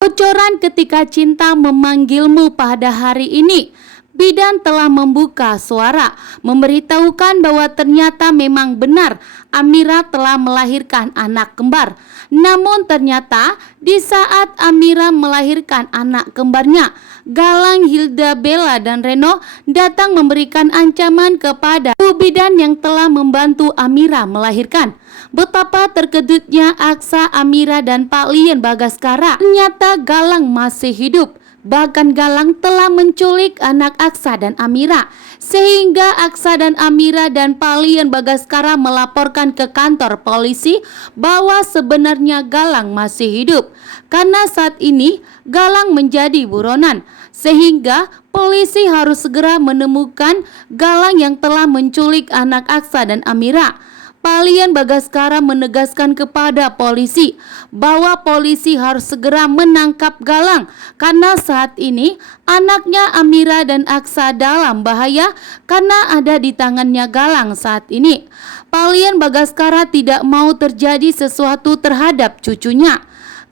Bocoran ketika cinta memanggilmu pada hari ini. Bidan telah membuka suara, memberitahukan bahwa ternyata memang benar Amira telah melahirkan anak kembar. Namun ternyata di saat Amira melahirkan anak kembarnya, Galang, Hilda, Bella, dan Reno datang memberikan ancaman kepada Bu Bidan yang telah membantu Amira melahirkan. Betapa terkejutnya Aksa, Amira, dan Pak Lian Bagaskara. Ternyata Galang masih hidup. Bahkan Galang telah menculik anak Aksa dan Amira, sehingga Aksa dan Amira dan Pak Lian Bagaskara melaporkan ke kantor polisi bahwa sebenarnya Galang masih hidup. Karena saat ini Galang menjadi buronan, sehingga polisi harus segera menemukan Galang yang telah menculik anak Aksa dan Amira. Pak Lian Bagaskara menegaskan kepada polisi bahwa polisi harus segera menangkap Galang karena saat ini anaknya Amira dan Aksa dalam bahaya karena ada di tangannya Galang saat ini. Pak Lian Bagaskara tidak mau terjadi sesuatu terhadap cucunya,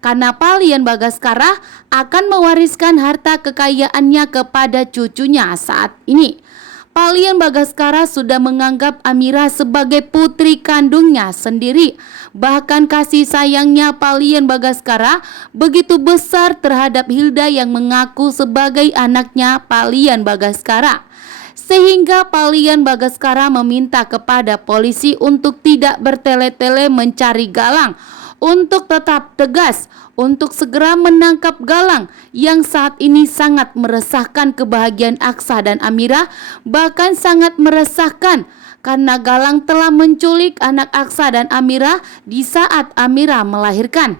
karena Pak Lian Bagaskara akan mewariskan harta kekayaannya kepada cucunya saat ini. Pak Lian Bagaskara sudah menganggap Amira sebagai putri kandungnya sendiri. Bahkan kasih sayangnya Pak Lian Bagaskara begitu besar terhadap Hilda yang mengaku sebagai anaknya Pak Lian Bagaskara. Sehingga Pak Lian Bagaskara meminta kepada polisi untuk tidak bertele-tele mencari Galang, untuk tetap tegas, untuk segera menangkap Galang yang saat ini sangat meresahkan kebahagiaan Aksa dan Amira, bahkan sangat meresahkan karena Galang telah menculik anak Aksa dan Amira di saat Amira melahirkan.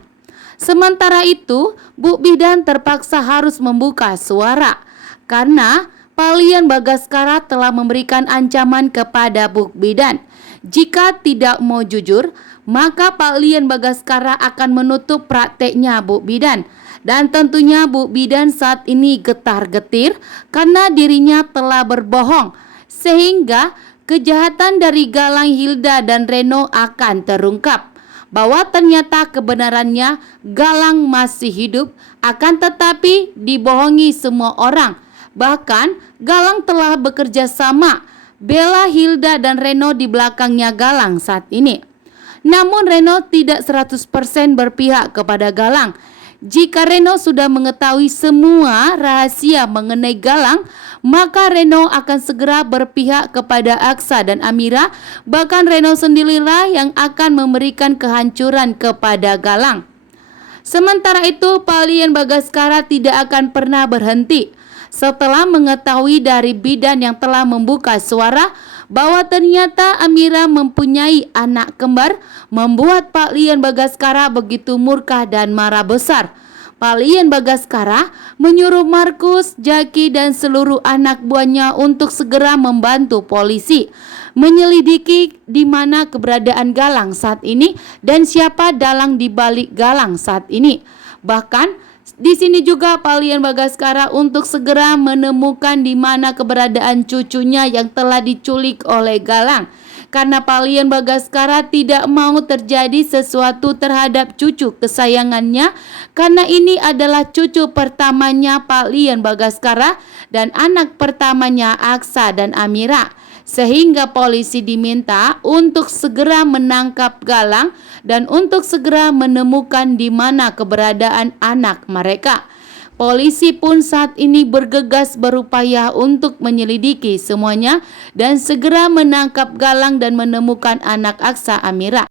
Sementara itu, Bu Bidan terpaksa harus membuka suara karena Pak Lian Bagaskara telah memberikan ancaman kepada Bu Bidan. Jika tidak mau jujur, maka Pak Lian Bagaskara akan menutup prakteknya Bu Bidan. Dan tentunya Bu Bidan saat ini getar-getir karena dirinya telah berbohong, sehingga kejahatan dari Galang, Hilda, dan Reno akan terungkap. Bahwa ternyata kebenarannya Galang masih hidup, akan tetapi dibohongi semua orang. Bahkan Galang telah bekerja sama Bella, Hilda, dan Reno di belakangnya Galang saat ini. Namun Reno tidak 100% berpihak kepada Galang. Jika Reno sudah mengetahui semua rahasia mengenai Galang, maka Reno akan segera berpihak kepada Aksa dan Amira. Bahkan Reno sendirilah yang akan memberikan kehancuran kepada Galang. Sementara itu, Pak Lian Bagaskara tidak akan pernah berhenti. Setelah mengetahui dari Bidan yang telah membuka suara bahwa ternyata Amira mempunyai anak kembar, membuat Pak Lian Bagaskara begitu murka dan marah besar. Pak Lian Bagaskara menyuruh Markus, Jaki, dan seluruh anak buahnya untuk segera membantu polisi menyelidiki di mana keberadaan Galang saat ini dan siapa dalang di balik Galang saat ini. Bahkan di sini juga Pak Lian Bagaskara untuk segera menemukan di mana keberadaan cucunya yang telah diculik oleh Galang. Karena Pak Lian Bagaskara tidak mau terjadi sesuatu terhadap cucu kesayangannya, karena ini adalah cucu pertamanya Pak Lian Bagaskara dan anak pertamanya Aksa dan Amira. Sehingga polisi diminta untuk segera menangkap Galang dan untuk segera menemukan di mana keberadaan anak mereka. Polisi pun saat ini bergegas berupaya untuk menyelidiki semuanya dan segera menangkap Galang dan menemukan anak Aksa Amira.